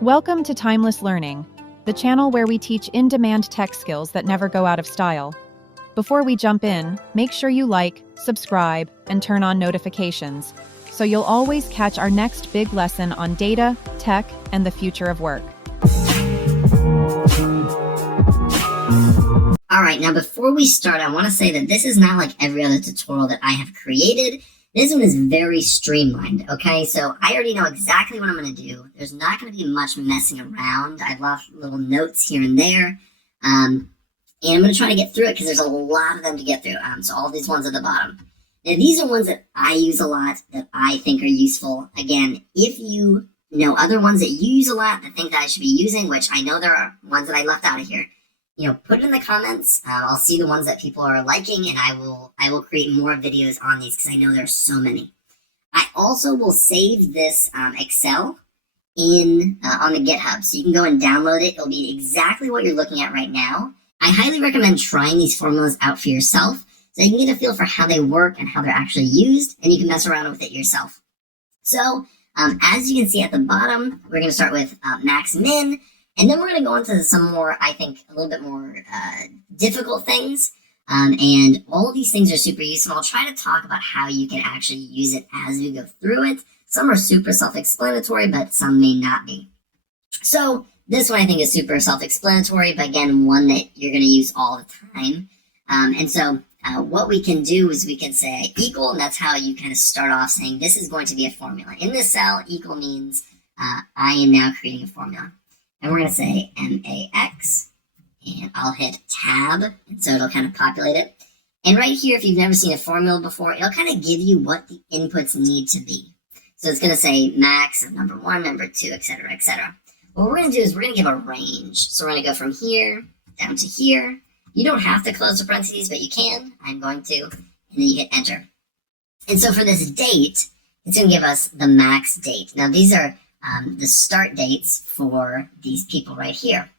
Welcome to Timeless Learning, the channel where we teach in-demand tech skills that never go out of style. Before we jump in, make sure you like, subscribe, and turn on notifications, so you'll always catch our next big lesson on data, tech, and the future of work. Alright, now before we start, I want to say that this is not like every other tutorial that I have created. This one is very streamlined, okay? So I already know exactly what I'm going to do. There's not going to be much messing around. I've left little notes here and there. And I'm going to try to get through it because there's a lot of them to get through. So all these ones at the bottom. Now, these are ones that I use a lot that I think are useful. Again, if you know other ones that you use a lot that think that I should be using, which I know there are ones that I left out of here, put it in the comments. I'll see the ones that people are liking, and I will create more videos on these because I know there are so many. I also will save this Excel on the GitHub, so you can go and download it. It'll be exactly what you're looking at right now. I highly recommend trying these formulas out for yourself so you can get a feel for how they work and how they're actually used, and you can mess around with it yourself. So as you can see at the bottom, we're going to start with max min. And then we're going to go into some more, I think, a little bit more difficult things. And all of these things are super useful. I'll try to talk about how you can actually use it as we go through it. Some are super self-explanatory, but some may not be. So this one I think is super self-explanatory, but again, one that you're going to use all the time. And so what we can do is we can say equal, and that's how you kind of start off saying this is going to be a formula. In this cell, equal means I am now creating a formula. And we're going to say MAX, and I'll hit tab, and so it'll kind of populate it. And right here, if you've never seen a formula before, it'll kind of give you what the inputs need to be. So it's going to say max of number 1, number 2, etc., etc. What we're going to do is we're going to give a range. So we're going to go from here down to here. You don't have to close the parentheses, but you can. I'm going to. And then you hit enter. And so for this date, it's going to give us the max date. Now, these are the start dates for these people right here.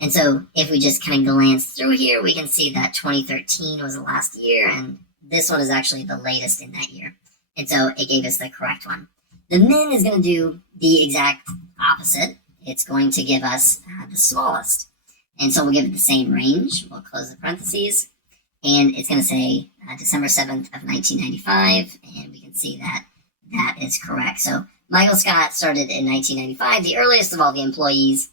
And so if we just kind of glance through here, we can see that 2013 was the last year, and this one is actually the latest in that year. And so it gave us the correct one. The min is going to do the exact opposite. It's going to give us the smallest. And so we'll give it the same range. We'll close the parentheses, and it's going to say December 7th of 1995, and we can see that that is correct. So Michael Scott started in 1995, the earliest of all the employees.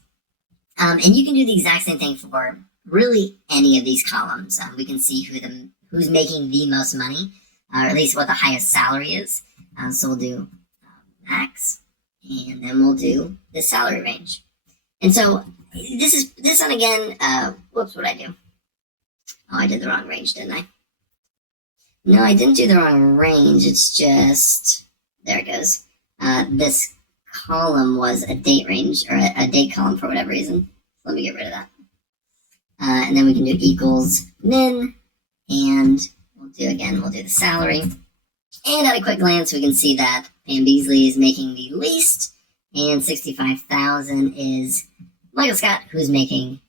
And you can do the exact same thing for really any of these columns. We can see who's making the most money, or at least what the highest salary is. So we'll do max, and then we'll do the salary range. And so this one again, whoops, what'd I do? Oh, I did the wrong range, didn't I? No, I didn't do the wrong range. It's just, there it goes. This column was a date range, or a date column for whatever reason. Let me get rid of that. And then we can do equals min, and we'll do the salary. And at a quick glance, we can see that Pam Beasley is making the least, and 65,000 is Michael Scott, who's making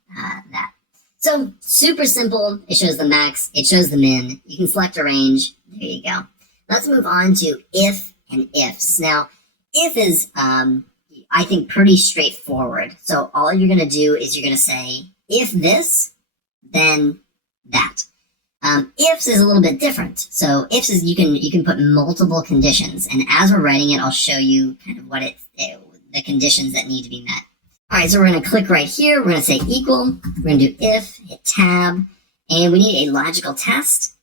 that. So super simple. It shows the max, it shows the min. You can select a range. There you go. Let's move on to if and ifs. Now, if is, I think, pretty straightforward. So all you're going to do is you're going to say, if this, then that. Ifs is a little bit different. So ifs is you can put multiple conditions. And as we're writing it, I'll show you kind of what the conditions that need to be met. All right, so we're going to click right here. We're going to say equal. We're going to do if, hit tab, and we need a logical test.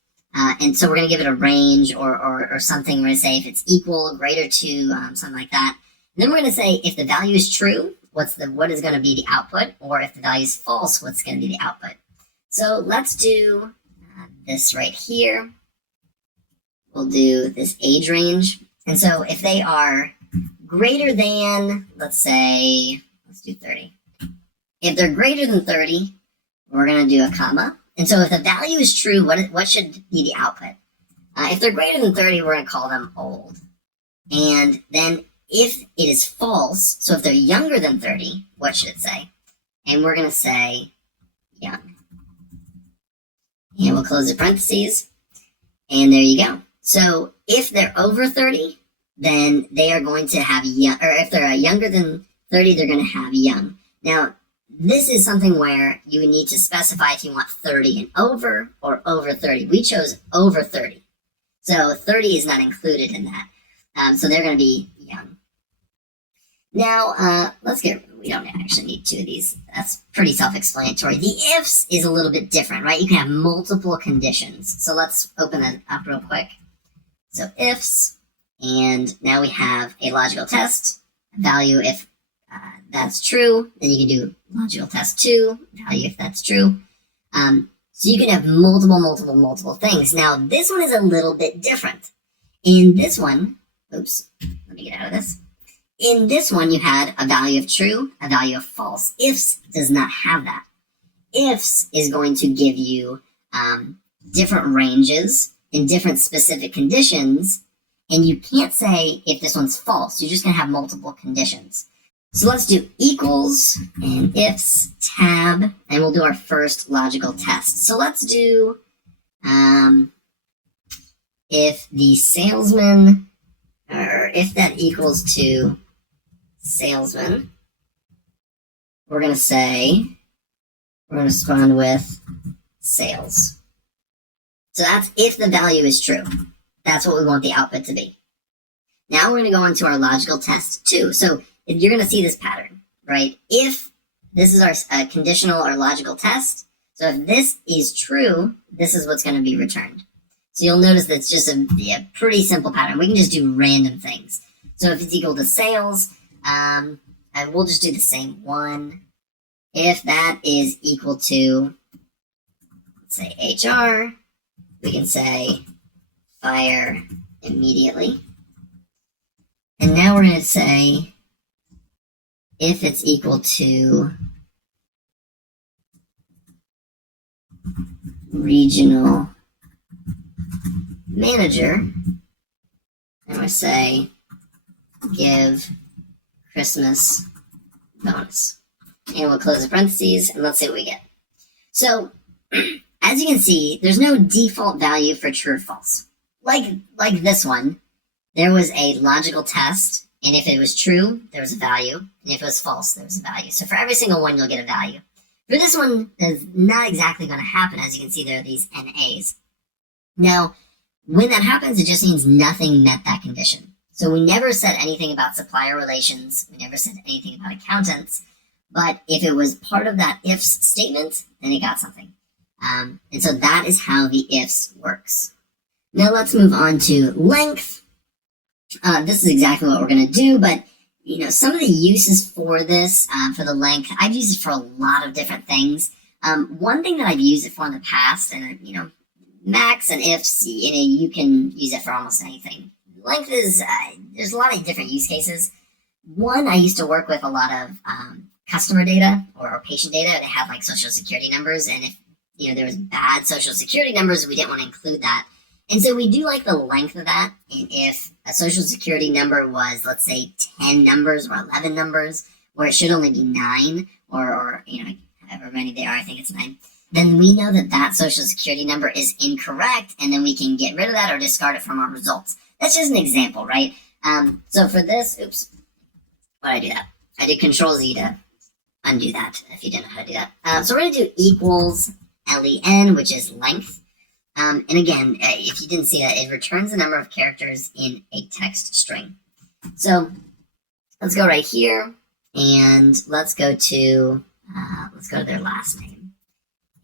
And so we're going to give it a range or something. We're going to say if it's equal, greater to, something like that. And then we're going to say if the value is true, what is going to be the output? Or if the value is false, what's going to be the output? So let's do this right here. We'll do this age range. And so if they are greater than, let's do 30. If they're greater than 30, we're going to do a comma. And so if the value is true, what should be the output? If they're greater than 30, we're going to call them old. And then if it is false, so if they're younger than 30, what should it say? And we're going to say young. And we'll close the parentheses. And there you go. So if they're over 30, then they are going to have, or if they're younger than 30, they're going to have young. Now, this is something where you would need to specify if you want 30 and over or over 30. We chose over 30. So 30 is not included in that. So they're going to be young. Now, we don't actually need two of these. That's pretty self-explanatory. The ifs is a little bit different, right? You can have multiple conditions. So let's open that up real quick. So ifs, and now we have a logical test, value if that's true, then you can do logical test 2, value if that's true. So you can have multiple things. Now, this one is a little bit different. In this one, oops, let me get out of this. In this one, you had a value of true, a value of false. Ifs does not have that. Ifs is going to give you different ranges in different specific conditions, and you can't say if this one's false. You're just going to have multiple conditions. So let's do equals and ifs tab, and we'll do our first logical test. So let's do if the salesman, or if that equals to salesman, we're going to respond with sales. So that's if the value is true. That's what we want the output to be. Now we're going to go into our logical test 2. So you're going to see this pattern, right? If this is our conditional or logical test, so if this is true, this is what's going to be returned. So you'll notice that it's just a pretty simple pattern. We can just do random things. So if it's equal to sales, and we'll just do the same one. If that is equal to, let's say, HR, we can say fire immediately. And now we're going to say if it's equal to regional manager, and we say give Christmas bonus. And we'll close the parentheses, and let's see what we get. So, as you can see, there's no default value for true or false. Like this one, there was a logical test, and if it was true, there was a value, and if it was false, there was a value. So for every single one, you'll get a value. For this one, that's not exactly going to happen. As you can see, there are these NAs. Now, when that happens, it just means nothing met that condition. So we never said anything about supplier relations. We never said anything about accountants. But if it was part of that ifs statement, then it got something. And so that is how the ifs works. Now let's move on to length. This is exactly what we're going to do, but some of the uses for this, for the length, I've used it for a lot of different things. One thing that I've used it for in the past, and max and ifs, you can use it for almost anything. Length is, there's a lot of different use cases. One, I used to work with a lot of customer data or patient data that had like social security numbers, and if there was bad social security numbers, we didn't want to include that. And so we do like the length of that. And if a social security number was, let's say, 10 numbers or 11 numbers, where it should only be 9, or however many they are, I think it's 9, then we know that that social security number is incorrect, and then we can get rid of that or discard it from our results. That's just an example, right? So for this, oops, why did I do that? I did Control Z to undo that, if you didn't know how to do that. So we're going to do equals len, which is length. And again, if you didn't see that, it returns the number of characters in a text string. So let's go right here, and let's go to their last name,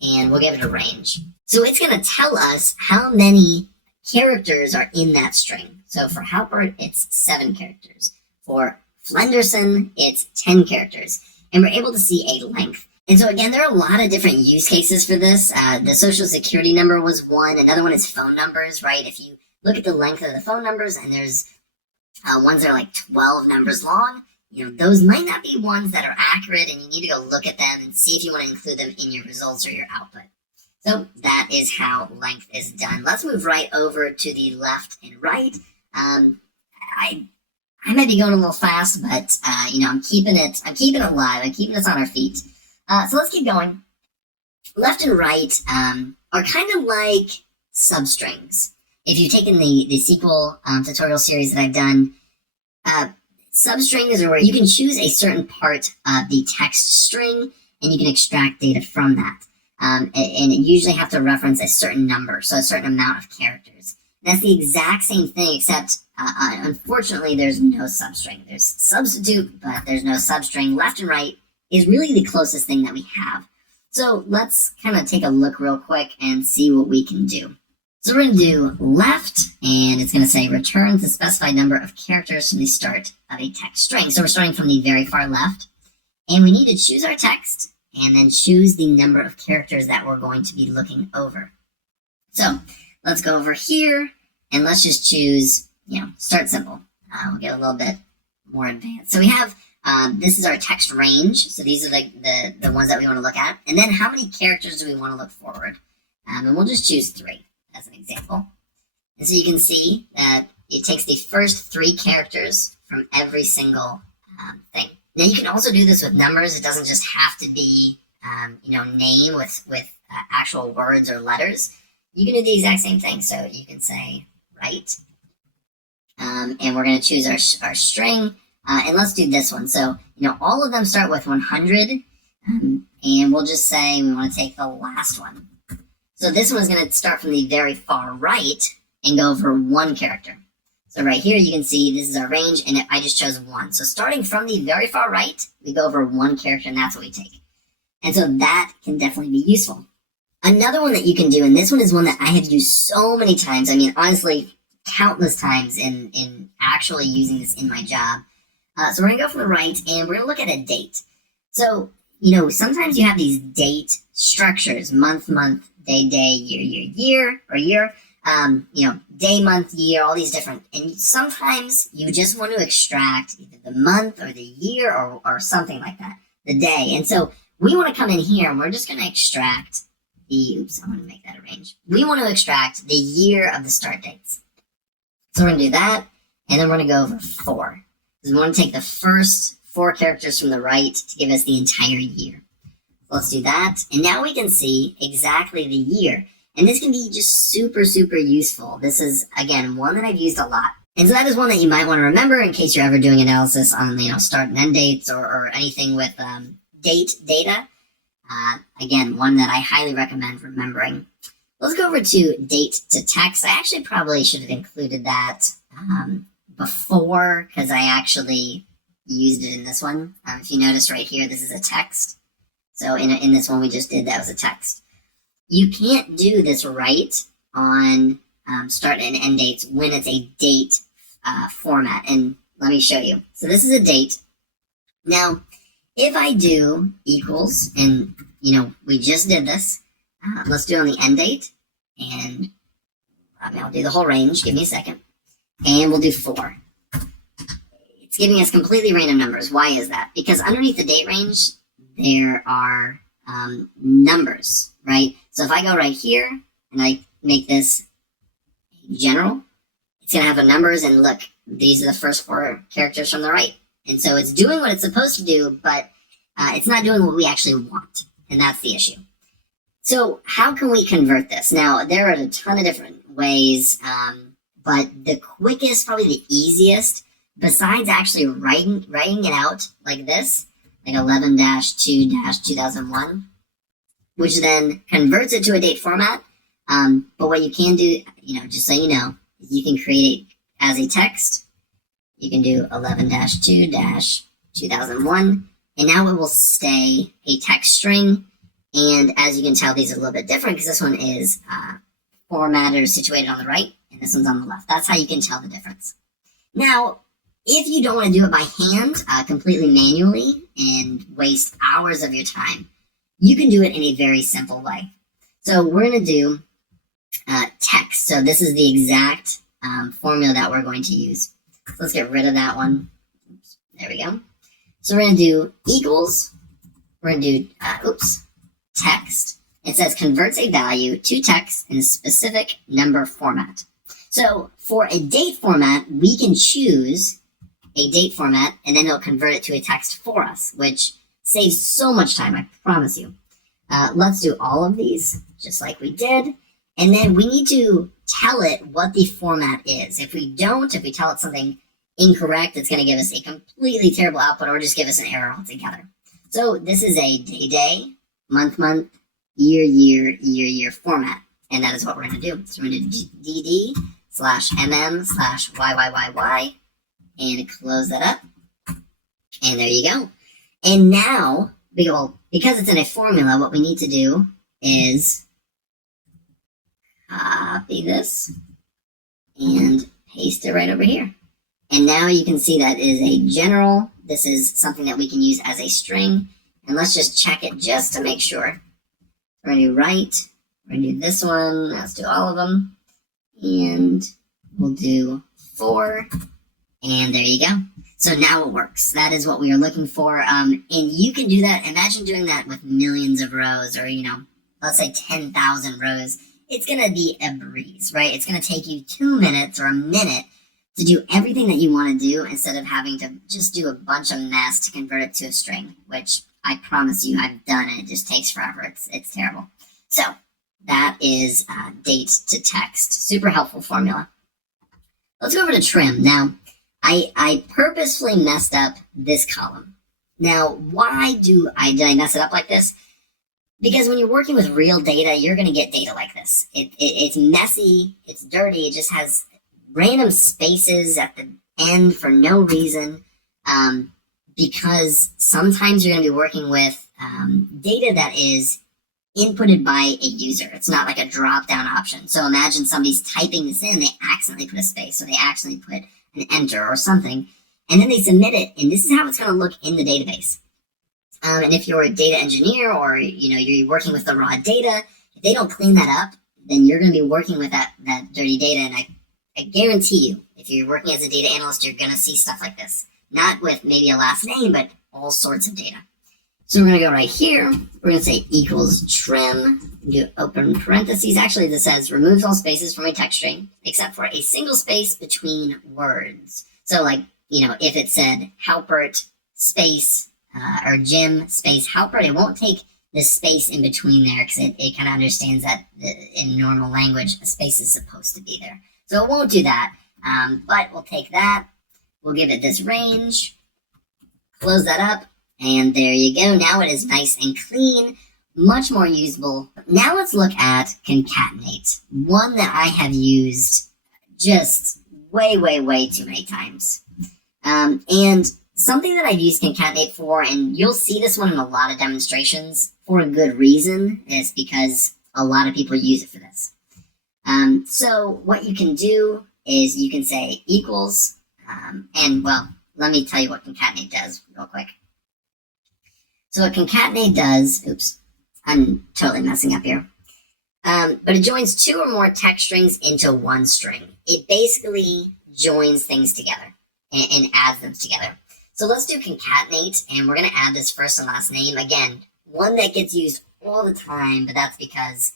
and we'll give it a range. So it's going to tell us how many characters are in that string. So for Halpert, it's 7 characters. For Flenderson, it's 10 characters. And we're able to see a length. And so again, there are a lot of different use cases for this. The social security number was one. Another one is phone numbers, right? If you look at the length of the phone numbers, and there's ones that are like 12 numbers long, those might not be ones that are accurate, and you need to go look at them and see if you want to include them in your results or your output. So that is how length is done. Let's move right over to the left and right. I might be going a little fast, but I'm keeping it live. I'm keeping us on our feet. So let's keep going. Left and right are kind of like substrings. If you've taken the SQL tutorial series that I've done, Substrings are where you can choose a certain part of the text string and you can extract data from that. And it usually have to reference a certain number, so a certain amount of characters. That's the exact same thing, except unfortunately there's no substring. There's substitute, but there's no substring. Left and right is really the closest thing that we have. So let's kind of take a look real quick and see what we can do. So we're going to do left, and it's going to say return the specified number of characters from the start of a text string. So we're starting from the very far left, and we need to choose our text and then choose the number of characters that we're going to be looking over. So let's go over here, and let's just choose, start simple. We'll get a little bit more advanced. So we have, this is our text range. So these are the ones that we want to look at. And then how many characters do we want to look forward? And we'll just choose 3 as an example. And so you can see that it takes the first 3 characters from every single thing. Now you can also do this with numbers. It doesn't just have to be, name with actual words or letters. You can do the exact same thing. So you can say right, and we're going to choose our string, and let's do this one. So, all of them start with 100, and we'll just say we want to take the last one. So this one is going to start from the very far right and go over 1 character. So right here, you can see this is our range, and I just chose 1. So starting from the very far right, we go over 1 character, and that's what we take. And so that can definitely be useful. Another one that you can do, and this one is one that I have used so many times, I mean, honestly, countless times in actually using this in my job. So we're going to go from the right, and we're going to look at a date. So, sometimes you have these date structures, month, day, year, or year, day, month, year, all these different, and sometimes you just want to extract either the month or the year or something like that, the day. And so we want to come in here, and we're just going to extract I want to make that a range. We want to extract the year of the start dates. So we're going to do that, and then we're going to go over 4. So we want to take the first 4 characters from the right to give us the entire year. Let's do that, and now we can see exactly the year. And this can be just super, super useful. This is, again, one that I've used a lot. And so that is one that you might want to remember in case you're ever doing analysis on, start and end dates or anything with date data. Again, one that I highly recommend remembering. Let's go over to date to text. I actually probably should have included that before, because I actually used it in this one. If you notice right here, this is a text. So in this one we just did, that was a text. You can't do this right on start and end dates when it's a date format. And let me show you. So this is a date. Now, if I do equals, and we just did this, let's do it on the end date, and I'll do the whole range. Give me a second, and we'll do 4. It's giving us completely random numbers. Why is that? Because underneath the date range, there are numbers, right? So if I go right here and I make this general, it's going to have the numbers, and look, these are the first 4 characters from the right. And so it's doing what it's supposed to do, but it's not doing what we actually want, and that's the issue. So how can we convert this? Now, there are a ton of different ways, but the quickest, probably the easiest, besides actually writing it out like this, like 11-2-2001, which then converts it to a date format. But what you can do, just so you know, you can create it as a text. You can do 11-2-2001, and now it will stay a text string. And as you can tell, these are a little bit different because this one is formatted or situated on the right, and this one's on the left. That's how you can tell the difference. Now, if you don't want to do it by hand, completely manually, and waste hours of your time, you can do it in a very simple way. So we're going to do text. So this is the exact formula that we're going to use. So let's get rid of that one. Oops, there we go. So we're going to do equals. We're going to do, text. It says converts a value to text in a specific number format. So for a date format, we can choose a date format, and then it'll convert it to a text for us, which saves so much time, I promise you. Let's do all of these, just like we did. And then we need to tell it what the format is. If we tell it something incorrect, it's going to give us a completely terrible output or just give us an error altogether. So this is a day, month, year format. And that is what we're going to do. So we're going to do dd/mm/yyyy and close that up. And there you go. And now, because it's in a formula, what we need to do is copy this and paste it right over here. And now you can see that is a general. This is something that we can use as a string. And let's just check it just to make sure. We're going to do right. We're going to do this one. Let's do all of them. And we'll do 4. And there you go. So now it works. That is what we are looking for. And you can do that. Imagine doing that with millions of rows or, let's say 10,000 rows. It's going to be a breeze, right? It's going to take you 2 minutes or a minute to do everything that you want to do instead of having to just do a bunch of mess to convert it to a string, which I promise you I've done it. It just takes forever. It's terrible. So that is date to text. Super helpful formula. Let's go over to trim. Now, I purposefully messed up this column. Now, why did I mess it up like this? Because when you're working with real data, you're going to get data like this. It's messy, it's dirty, it just has random spaces at the end for no reason, because sometimes you're going to be working with data that is inputted by a user. It's not like a drop-down option. So imagine somebody's typing this in, they accidentally put a space, so they accidentally put an enter or something, and then they submit it, and this is how it's going to look in the database. And if you're a data engineer or you're working with the raw data, if they don't clean that up, then you're going to be working with that dirty data. And I guarantee you, if you're working as a data analyst, you're going to see stuff like this. Not with maybe a last name, but all sorts of data. So we're going to go right here. We're going to say equals trim, do open parentheses. Actually, this says removes all spaces from a text string, except for a single space between words. So like, if it said Halpert space, or Jim space Halpert, it won't take this space in between there because it kind of understands that in normal language, a space is supposed to be there. So it won't do that, but we'll take that. We'll give it this range, close that up, and there you go. Now it is nice and clean, much more usable. Now let's look at concatenate, one that I have used just way too many times. And something that I've used concatenate for, and you'll see this one in a lot of demonstrations for a good reason, is because a lot of people use it for this. So what you can do is you can say equals, let me tell you what concatenate does real quick. So what concatenate does, oops, I'm totally messing up here. But it joins 2 or more text strings into one string. It basically joins things together and adds them together. So let's do concatenate, and we're going to add this first and last name. Again, one that gets used all the time, but that's because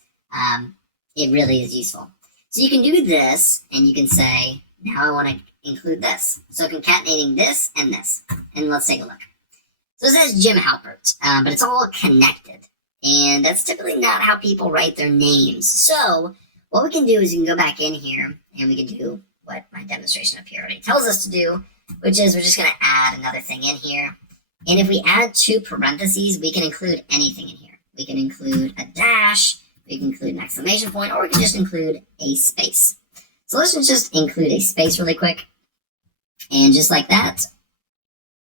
it really is useful. So you can do this, and you can say, now I want to include this. So concatenating this, and let's take a look. So it says Jim Halpert, but it's all connected, and that's typically not how people write their names. So what we can do is you can go back in here, and we can do what my demonstration up here already tells us to do, which is we're just going to add another thing in here. And if we add 2 parentheses, we can include anything in here. We can include a dash, we can include an exclamation point, or we can just include a space. So let's just include a space really quick. And just like that,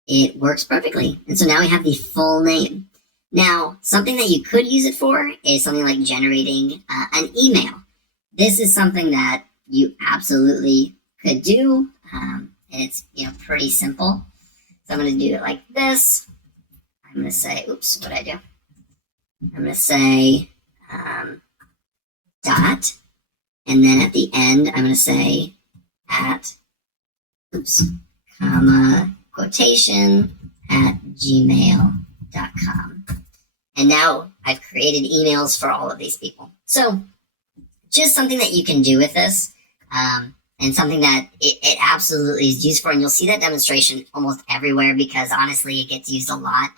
it works perfectly. And so now we have the full name. Now, something that you could use it for is something like generating an email. This is something that you absolutely could do. And it's pretty simple. So I'm going to do it like this. I'm going to say, oops, what did I do? I'm going to say dot, and then at the end I'm going to say at, oops, comma, quotation at gmail.com. And now I've created emails for all of these people. So just something that you can do with this. And something that it absolutely is used for. And you'll see that demonstration almost everywhere because, honestly, it gets used a lot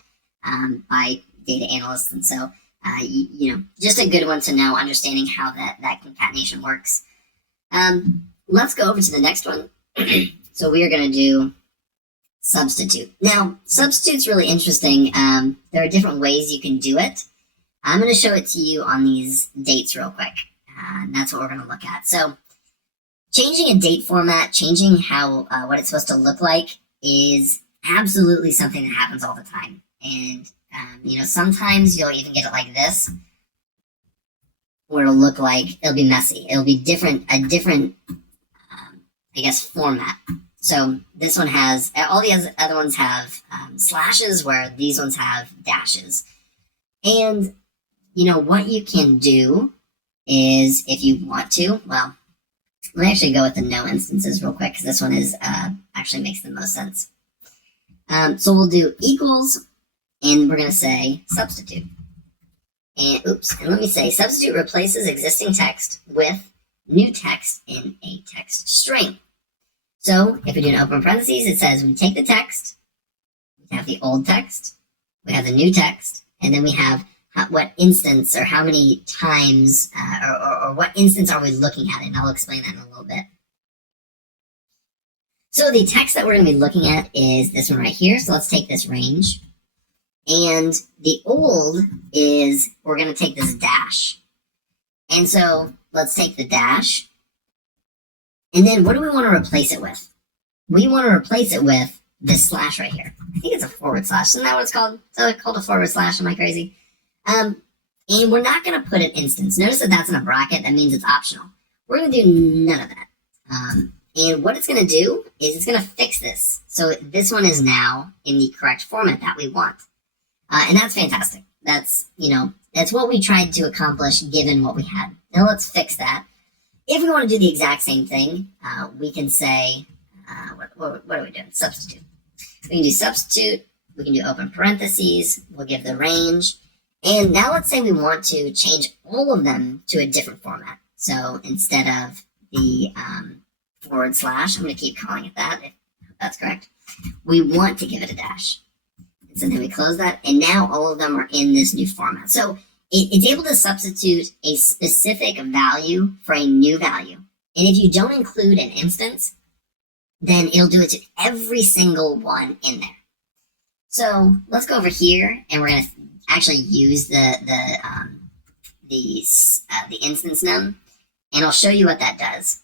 by data analysts. And so, just a good one to know, understanding how that concatenation works. Let's go over to the next one. So we are going to do substitute. Now, substitute's really interesting. There are different ways you can do it. I'm going to show it to you on these dates real quick. And that's what we're going to look at. So changing a date format, changing how what it's supposed to look like is absolutely something that happens all the time. And, sometimes you'll even get it like this, where it'll look like it'll be messy. It'll be a different, format. So this one has, all the other ones have slashes, where these ones have dashes. And, what you can do is, if you want to, well, let me actually go with the no instances real quick, because this one is actually makes the most sense. So we'll do equals, and we're going to say substitute. And let me say substitute replaces existing text with new text in a text string. So if we do an open parentheses, it says we take the text, we have the old text, we have the new text, and then we have what instance or how many times or what instance are we looking at, and I'll explain that in a little bit. So the text that we're going to be looking at is this one right here. So let's take this range. And the old is, we're going to take this dash. And so let's take the dash. And then what do we want to replace it with? We want to replace it with this slash right here. I think it's a forward slash. Isn't that what it's called? Is it called a forward slash? Am I crazy? And we're not going to put an instance. Notice that that's in a bracket. That means it's optional. We're going to do none of that. And what it's going to do is it's going to fix this. So this one is now in the correct format that we want. And that's fantastic. That's what we tried to accomplish given what we had. Now let's fix that. If we want to do the exact same thing, we can say, what are we doing? Substitute. We can do substitute. We can do open parentheses. We'll give the range. And now let's say we want to change all of them to a different format. So instead of the forward slash, I'm going to keep calling it that, if that's correct. We want to give it a dash. So then we close that, and now all of them are in this new format. So it's able to substitute a specific value for a new value. And if you don't include an instance, then it'll do it to every single one in there. So let's go over here, and we're going to actually use the instance num, and I'll show you what that does.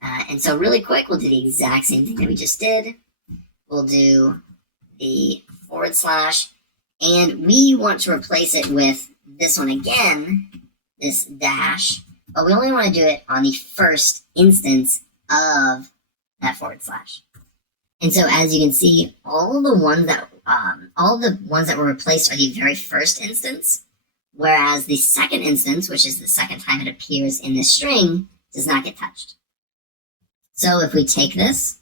And so really quick, we'll do the exact same thing that we just did. We'll do the forward slash, and we want to replace it with this one again, this dash, but we only want to do it on the first instance of that forward slash. And so as you can see, all the ones that were replaced are the very first instance, whereas the second instance, which is the second time it appears in this string, does not get touched. So if we take this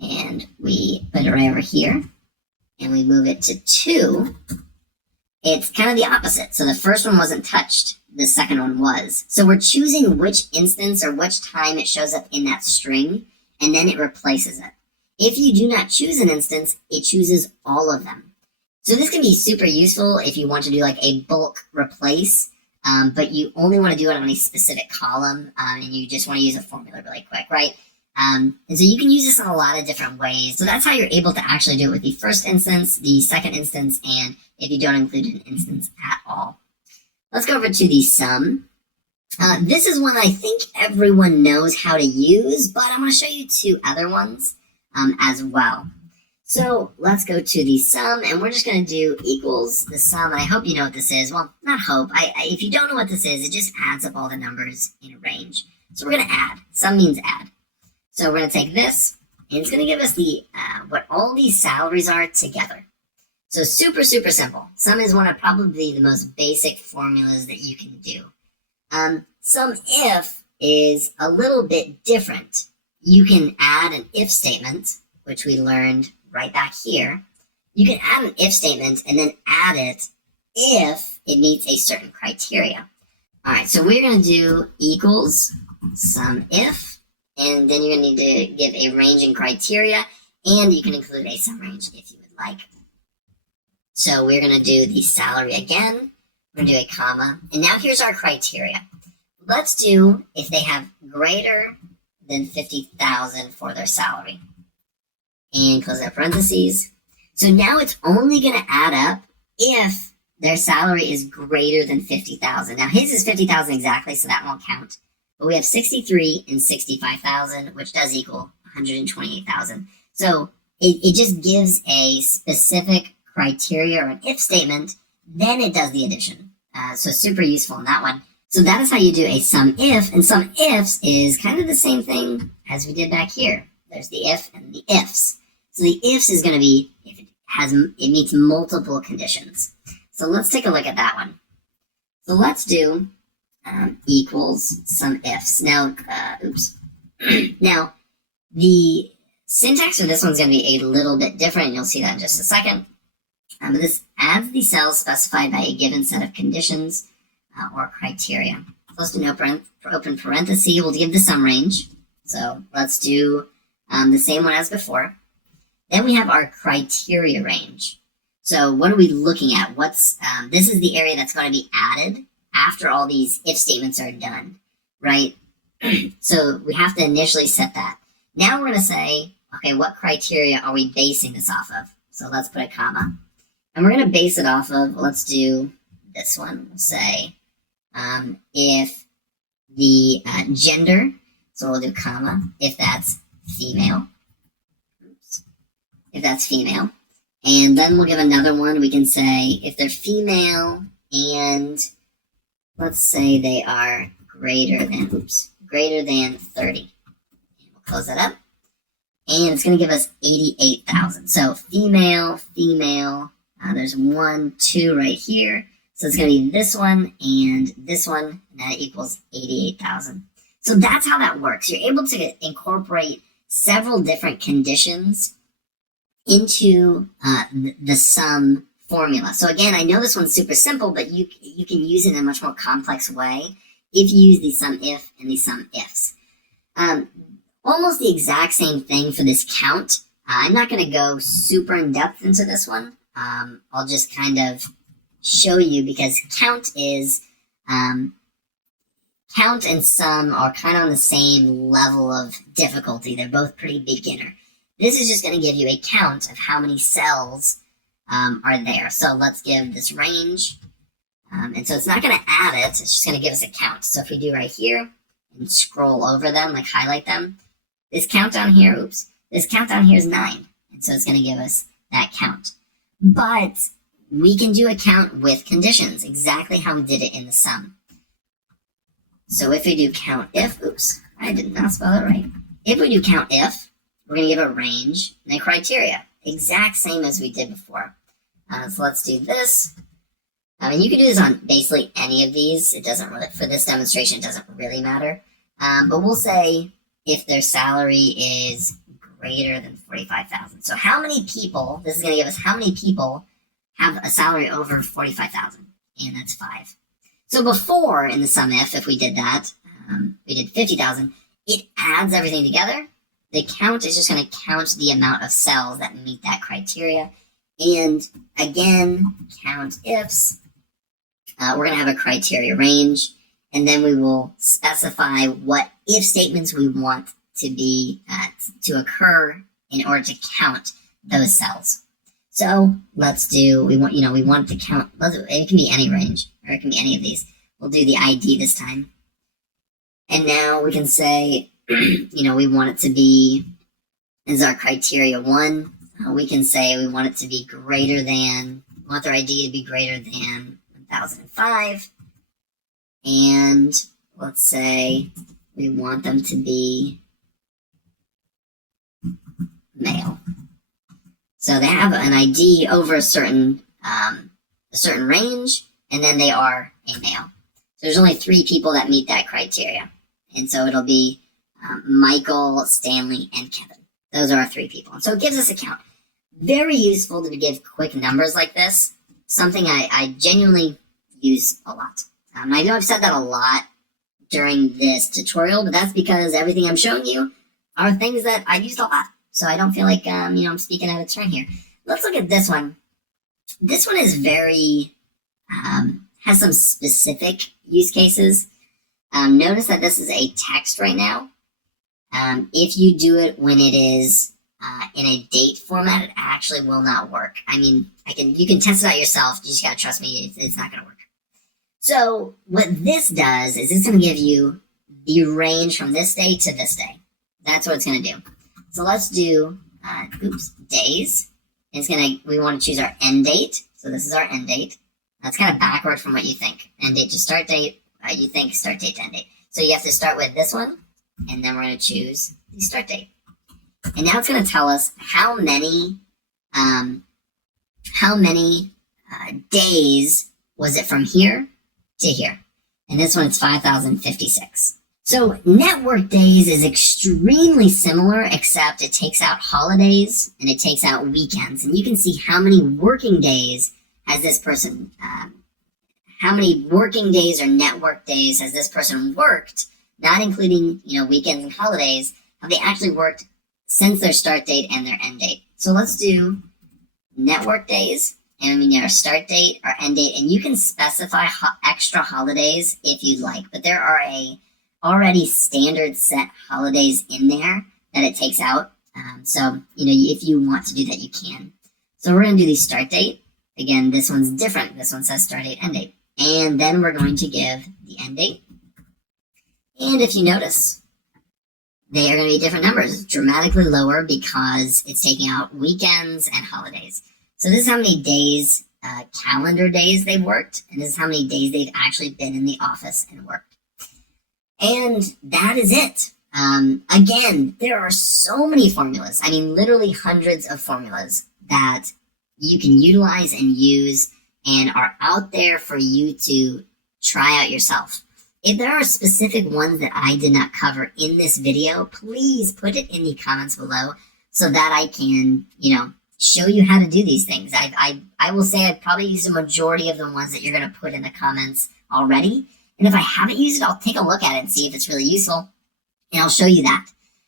and we put it right over here, and we move it to 2, it's kind of the opposite. So the first one wasn't touched, the second one was. So we're choosing which instance or which time it shows up in that string, and then it replaces it. If you do not choose an instance, it chooses all of them. So this can be super useful if you want to do like a bulk replace, but you only want to do it on a specific column, and you just want to use a formula really quick, right? And so you can use this in a lot of different ways. So that's how you're able to actually do it with the first instance, the second instance, and if you don't include an instance at all. Let's go over to the sum. This is one I think everyone knows how to use, but I'm going to show you 2 other ones as well. So let's go to the sum, and we're just going to do equals the sum. And I hope you know what this is. Well, not hope. If you don't know what this is, it just adds up all the numbers in a range. So we're going to add. Sum means add. So we're going to take this, and it's going to give us the what all these salaries are together. So super, super simple. Sum is one of probably the most basic formulas that you can do. Sum if is a little bit different. You can add an if statement, which we learned right back here. You can add an if statement and then add it if it meets a certain criteria. All right, so we're going to do equals sum if, and then you're going to need to give a range and criteria, and you can include a sum range if you would like. So we're going to do the salary again. We're going to do a comma, and now here's our criteria. Let's do if they have greater than 50,000 for their salary. And close that parentheses. So now it's only going to add up if their salary is greater than 50,000. Now his is 50,000 exactly, so that won't count. But we have 63 and 65,000, which does equal 128,000. So it just gives a specific criteria or an if statement, then it does the addition. So super useful in that one. So that is how you do a sum if, and sum ifs is kind of the same thing as we did back here. There's the if and the ifs. So the ifs is going to be if it meets multiple conditions. So let's take a look at that one. So let's do equals sum ifs. Now, now the syntax for this one's going to be a little bit different, and you'll see that in just a second. But this adds the cells specified by a given set of conditions or criteria. So let's do an open parenthesis. We'll give the sum range. So let's do the same one as before. Then we have our criteria range. So what are we looking at? This is the area that's going to be added after all these if statements are done, right? So we have to initially set that. Now we're going to say, okay, what criteria are we basing this off of? So let's put a comma. And we're going to base it off of, let's do this one. We'll say if the gender, so we'll do comma, if that's female. If that's female. And then we'll give another one. We can say if they're female and let's say they are greater than 30. And we'll close that up. And it's going to give us 88,000. So female, there's 1, 2 right here. So it's going to be this one, and that equals 88,000. So that's how that works. You're able to incorporate several different conditions into the sum formula. So again, I know this one's super simple, but you can use it in a much more complex way if you use the sum if and the sum ifs. Almost the exact same thing for this count. I'm not going to go super in depth into this one. I'll just kind of show you because count and sum are kind of on the same level of difficulty. They're both pretty beginner. This is just going to give you a count of how many cells are there. So let's give this range. And so it's not going to add it. It's just going to give us a count. So if we do right here and scroll over them, like highlight them, this count down here is 9. And so it's going to give us that count. But we can do a count with conditions, exactly how we did it in the sum. So if we do count if, I did not spell it right. If we do count if, we're going to give a range and a criteria, exact same as we did before. So let's do this. I mean, you can do this on basically any of these. It doesn't really, for this demonstration, it doesn't really matter. But we'll say if their salary is greater than 45,000. So how many people, this is going to give us how many people have a salary over 45,000, and that's 5. So before in the sum if we did that, we did 50,000, it adds everything together. The count is just going to count the amount of cells that meet that criteria. And again, count ifs. We're going to have a criteria range, and then we will specify what if statements we want to be to occur in order to count those cells. So let's do, we want to count, it can be any range, or it can be any of these. We'll do the ID this time. And now we can say, we want it to be, this is our criteria 1. We can say we want it to be greater than, we want their ID to be greater than 1005. And let's say we want them to be male. So they have an ID over a certain range, and then they are a male. So there's only 3 people that meet that criteria. And so it'll be Michael, Stanley, and Kevin. Those are our 3 people. And so it gives us a count. Very useful to give quick numbers like this. Something I genuinely use a lot. I know I've said that a lot during this tutorial, but that's because everything I'm showing you are things that I used a lot. So I don't feel like, I'm speaking out of turn here. Let's look at this one. This one is very, has some specific use cases. Notice that this is a text right now. If you do it when it is in a date format, it actually will not work. I mean, you can test it out yourself. You just gotta trust me, it's not gonna work. So what this does is it's gonna give you the range from this day to this day. That's what it's gonna do. So let's do, days. We want to choose our end date. So this is our end date. That's kind of backward from what you think. End date to start date. You think start date to end date. So you have to start with this one, and then we're going to choose the start date. And now it's going to tell us how many days was it from here to here. And this one, it's 5,056. So network days is extremely similar, except it takes out holidays and it takes out weekends. And you can see how many working days has this person, how many working days or network days has this person worked, not including, weekends and holidays, have they actually worked since their start date and their end date. So let's do network days, and we need our start date, our end date, and you can specify extra holidays if you'd like, but there are already standard set holidays in there that it takes out. So, if you want to do that, you can. So we're going to do the start date. Again, this one's different. This one says start date, end date. And then we're going to give the end date. And if you notice, they are going to be different numbers, dramatically lower because it's taking out weekends and holidays. So this is how many days, calendar days they've worked, and this is how many days they've actually been in the office and worked. And that is it. Again, there are so many formulas. I mean, literally hundreds of formulas that you can utilize and use and are out there for you to try out yourself. If there are specific ones that I did not cover in this video, please put it in the comments below so that I can, show you how to do these things. I will say I've probably used a majority of the ones that you're going to put in the comments already. And if I haven't used it, I'll take a look at it and see if it's really useful, and I'll show you that.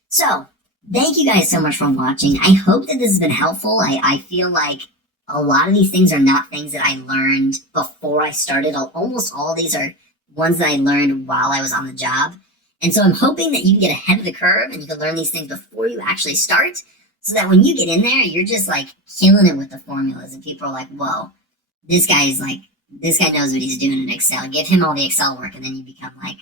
So, thank you guys so much for watching. I hope that this has been helpful. I feel like a lot of these things are not things that I learned before I started. Almost all of these are ones that I learned while I was on the job. And so I'm hoping that you can get ahead of the curve and you can learn these things before you actually start, so that when you get in there, you're just like killing it with the formulas. And people are like, whoa, this guy knows what he's doing in Excel. Give him all the Excel work, and then you become like,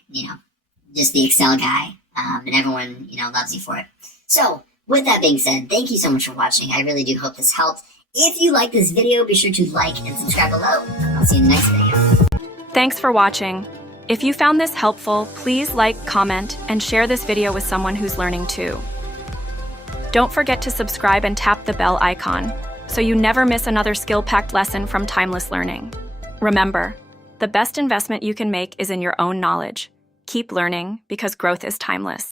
just the Excel guy, and everyone, loves you for it. So, with that being said, thank you so much for watching. I really do hope this helped. If you like this video, be sure to like and subscribe below. I'll see you in the next video. Thanks for watching. If you found this helpful, please like, comment, and share this video with someone who's learning too. Don't forget to subscribe and tap the bell icon so you never miss another skill-packed lesson from Timeless Learning. Remember, the best investment you can make is in your own knowledge. Keep learning, because growth is timeless.